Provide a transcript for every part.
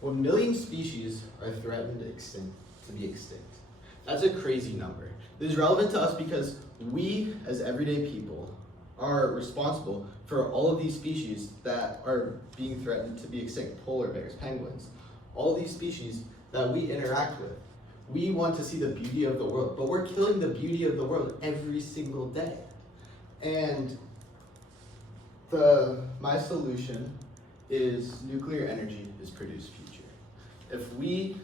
1 million species are threatened to be extinct. That's a crazy number. This is relevant to us because we, as everyday people, are responsible for all of these species that are being threatened to be extinct. Polar bears, penguins, all these species that we interact with. We want to see the beauty of the world, but we're killing the beauty of the world every single day. And my solution is nuclear energy is Purdue's future. If we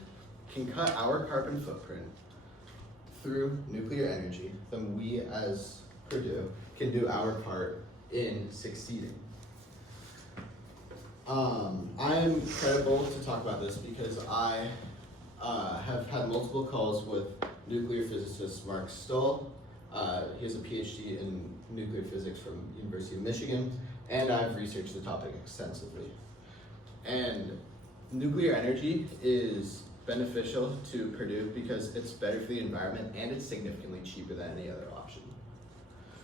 can cut our carbon footprint through nuclear energy, then we as Purdue can do our part in succeeding. I'm credible to talk about this because I have had multiple calls with nuclear physicist Mark Stoll. He has a PhD in nuclear physics from University of Michigan, and I've researched the topic extensively. And nuclear energy is beneficial to Purdue because it's better for the environment and it's significantly cheaper than any other option.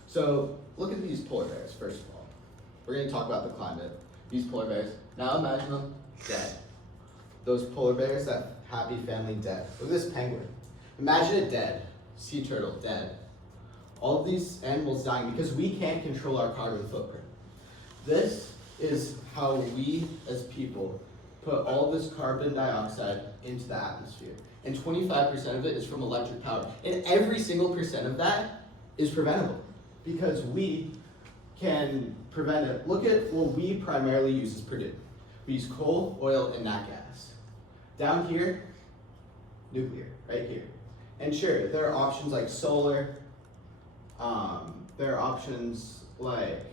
So look at these polar bears, first of all. We're going to talk about the climate. These polar bears, now imagine them dead. Those polar bears, that happy family dead. Look at this penguin. Imagine it dead. Sea turtle dead. All of these animals dying because we can't control our carbon footprint. This is how we as people put all this carbon dioxide into the atmosphere. And 25% of it is from electric power. And every single percent of that is preventable because we can prevent it. Look at what we primarily use as Purdue. We use coal, oil, and nat gas. Down here, nuclear, right here. And sure, there are options like solar. There are options like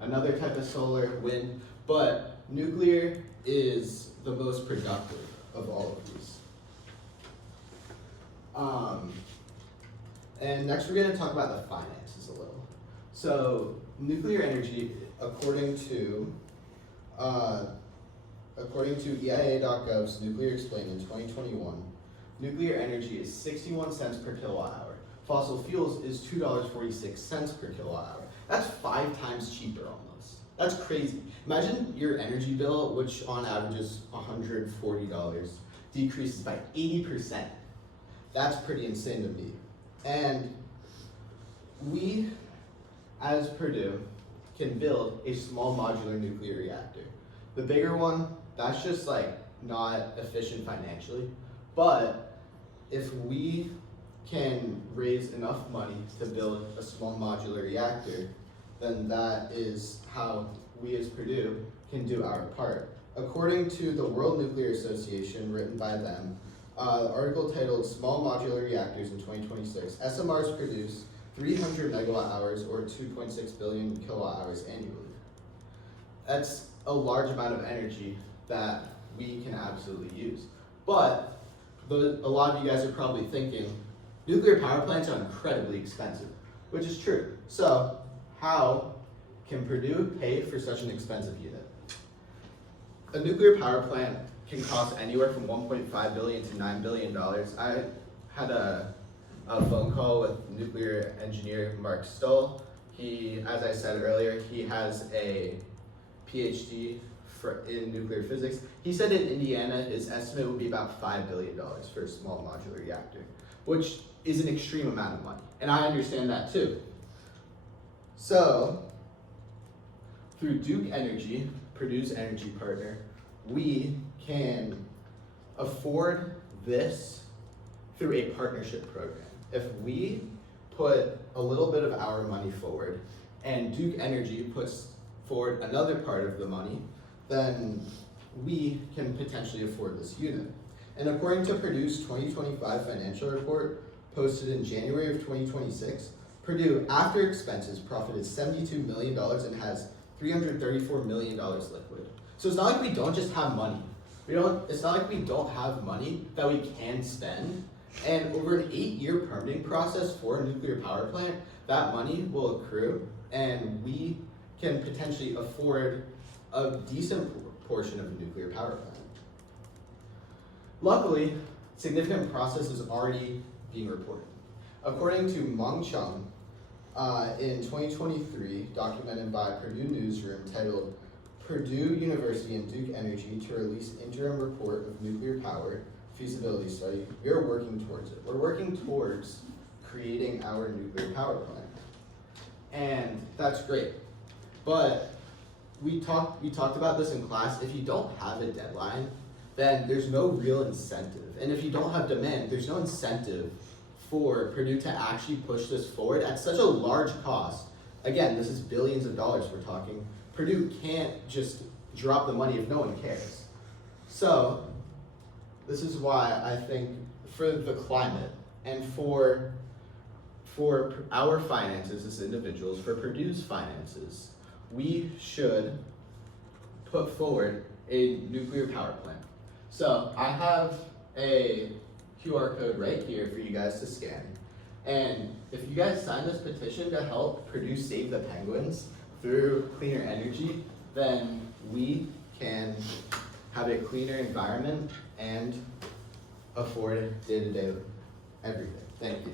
another type of solar, wind, but nuclear is the most productive of all of these. And next we're going to talk about the finances a little. So nuclear energy, according to EIA.gov's Nuclear Explained in 2021, nuclear energy is 61 cents per kilowatt hour. Fossil fuels is $2.46 per kilowatt hour. That's 5 times cheaper almost. That's crazy. Imagine your energy bill, which on average is $140, decreases by 80%. That's pretty insane to me. And we, as Purdue, can build a small modular nuclear reactor. The bigger one, that's just like not efficient financially. But if we can raise enough money to build a small modular reactor, then that is how we as Purdue can do our part. According to the World Nuclear Association, written by them, the article titled Small Modular Reactors in 2026, SMRs produce 300 megawatt hours or 2.6 billion kilowatt hours annually. That's a large amount of energy that we can absolutely use. But a lot of you guys are probably thinking, nuclear power plants are incredibly expensive, which is true. So how can Purdue pay for such an expensive unit? A nuclear power plant can cost anywhere from $1.5 billion to $9 billion. I had a phone call with nuclear engineer Mark Stoll. He, as I said earlier, he has a PhD in nuclear physics. He said in Indiana, his estimate would be about $5 billion for a small modular reactor, which is an extreme amount of money. And I understand that too. So, through Duke Energy, Purdue's energy partner, we can afford this through a partnership program. If we put a little bit of our money forward and Duke Energy puts forward another part of the money, then we can potentially afford this unit. And according to Purdue's 2025 financial report posted in January of 2026, Purdue, after expenses, profited $72 million and has $334 million liquid. So it's not like we don't just have money. It's not like we don't have money that we can spend. And over an 8-year permitting process for a nuclear power plant, that money will accrue and we can potentially afford a decent portion of a nuclear power plant. Luckily, significant process is already being reported. According to Mong Chung, in 2023, documented by Purdue Newsroom titled Purdue University and Duke Energy to release interim report of nuclear power feasibility study. We are working towards it. We're working towards creating our nuclear power plant. And that's great. But we talked about this in class. If you don't have a deadline, then there's no real incentive. And if you don't have demand, there's no incentive for Purdue to actually push this forward at such a large cost. Again, this is billions of dollars we're talking. Purdue can't just drop the money if no one cares. So this is why I think for the climate and for our finances as individuals, for Purdue's finances, we should put forward a nuclear power plant. So I have a QR code right here for you guys to scan. And if you guys sign this petition to help Purdue save the penguins through cleaner energy, then we can have a cleaner environment and afford day-to-day everything. Thank you.